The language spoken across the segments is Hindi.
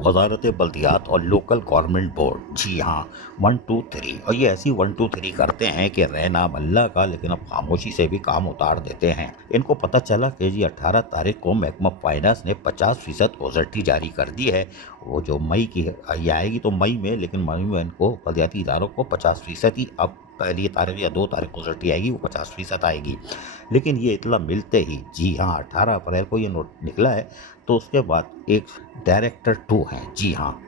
वजारत बल्दियात और लोकल गवर्नमेंट बोर्ड, जी हाँ, 1 2 3। और ये ऐसी 1 2 3 करते हैं कि रह नाम अल्लाह का, लेकिन अब खामोशी से भी काम उतार देते हैं। इनको पता चला कि जी 18 तारीख को महकमा फाइनेंस ने 50% ओजरटी जारी कर दी है। वो जो मई की ये आएगी तो मई में, लेकिन मई में इनको बल्दियाती इदारों को 50% ही, अब पहली तारीख या 2 तारीख को ओजरटी आएगी, वो 50% आएगी। लेकिन ये इतला मिलते ही, जी हाँ, 18 अप्रैल को ये नोट निकला है, तो उसके बाद एक डायरेक्टर 2 हैं, जी हाँ,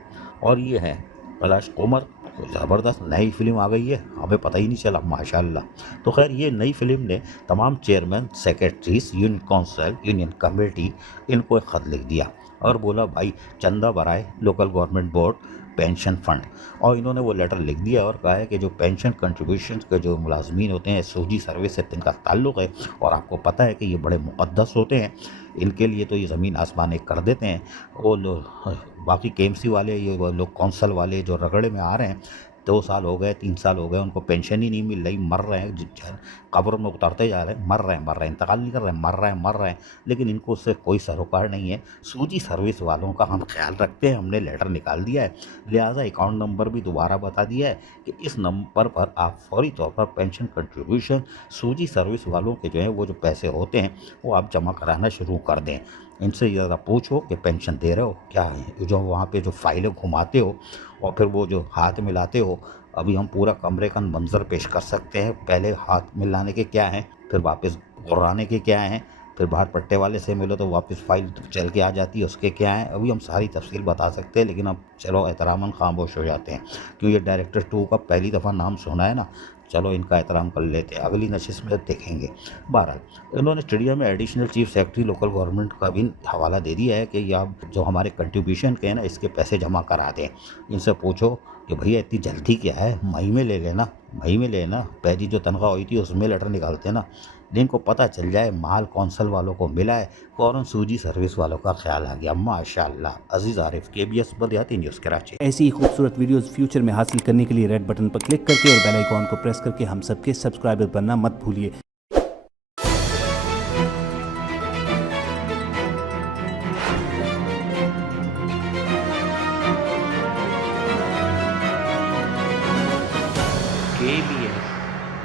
और ये हैं कैलाश कुमार। ज़बरदस्त नई फिल्म आ गई है, हमें पता ही नहीं चला, माशाल्लाह। तो खैर ये नई फिल्म ने तमाम chairman, secretaries, union council, union committee, इनको एक ख़त लिख दिया और बोला भाई चंदा भराए local government board pension fund. और इन्होंने वो लेटर लिख दिया और कहा है कि जो पेंशन कंट्रीब्यूशन के जो मुलाजमीन होते हैं एसओजी सर्विस से इनका ताल्लुक़ है, और आपको पता है कि ये बड़े मुक़द्दस होते हैं, इनके लिए तो ये ज़मीन आसमान एक कर देते हैं। वो लोग बाकी केएमसी वाले, ये वो लोग कौंसल वाले जो रगड़े में आ रहे हैं, 2 साल हो गए, 3 साल हो गए, उनको पेंशन ही नहीं मिल रही, मर रहे हैं, कब्र में उतरते जा रहे हैं, मर रहे हैं, इंतकाल नहीं कर रहे हैं, मर रहे हैं, लेकिन इनको उससे कोई सरोकार नहीं है। सूजी सर्विस वालों का हम ख्याल रखते हैं, हमने लेटर निकाल दिया है, लिहाजा अकाउंट नंबर भी दोबारा बता दिया है कि इस नंबर पर आप फौरी तौर पर पेंशन कंट्रीब्यूशन सूजी सर्विस वालों के जो है वो जो पैसे होते हैं वो आप जमा कराना शुरू कर दें। इनसे ज़रा पूछो कि पेंशन दे रहे हो क्या है, जो वहाँ पे जो फाइलें घुमाते हो और फिर वो जो हाथ मिलाते हो, अभी हम पूरा कमरे का मंजर पेश कर सकते हैं। पहले हाथ मिलाने के क्या हैं, फिर वापस घुराने के क्या हैं, फिर बाहर पट्टे वाले से मिलो तो वापस फाइल चल के आ जाती है, उसके क्या हैं, अभी हम सारी तफसील बता सकते हैं, लेकिन अब चलो एहतरामन खामोश हो जाते हैं, क्यों ये डायरेक्टर 2 का पहली दफ़ा नाम सुना है ना, चलो इनका एहतराम कर लेते हैं, अगली नशिस्त में देखेंगे। बहरहाल इन्होंने स्टेडियम में additional chief secretary local government का भी हवाला दे दिया है कि आप जो हमारे कंट्रीब्यूशन के हैं ना, इसके पैसे जमा करा दें। इनसे पूछो कि भैया इतनी जल्दी क्या है, मई में ले लेना, मई में लेना, पहली जो तनख्वाह हुई थी उसमें लेटर निकालते ना। जिनको पता चल जाए माल कौंसल वालों को मिला है, फ़ौरन सूजी सर्विस वालों का ख्याल आ गया। माशाल्लाह। अजीज़ आरिफ, KBS बल्दियाती न्यूज़ कराची। ऐसी ही खूबसूरत वीडियोस फ्यूचर में हासिल करने के लिए रेड बटन पर क्लिक करके और बेल आइकॉन को प्रेस करके हम सबके सब्सक्राइबर बनना मत भूलिए। KBS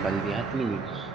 बल्दियाती न्यूज़।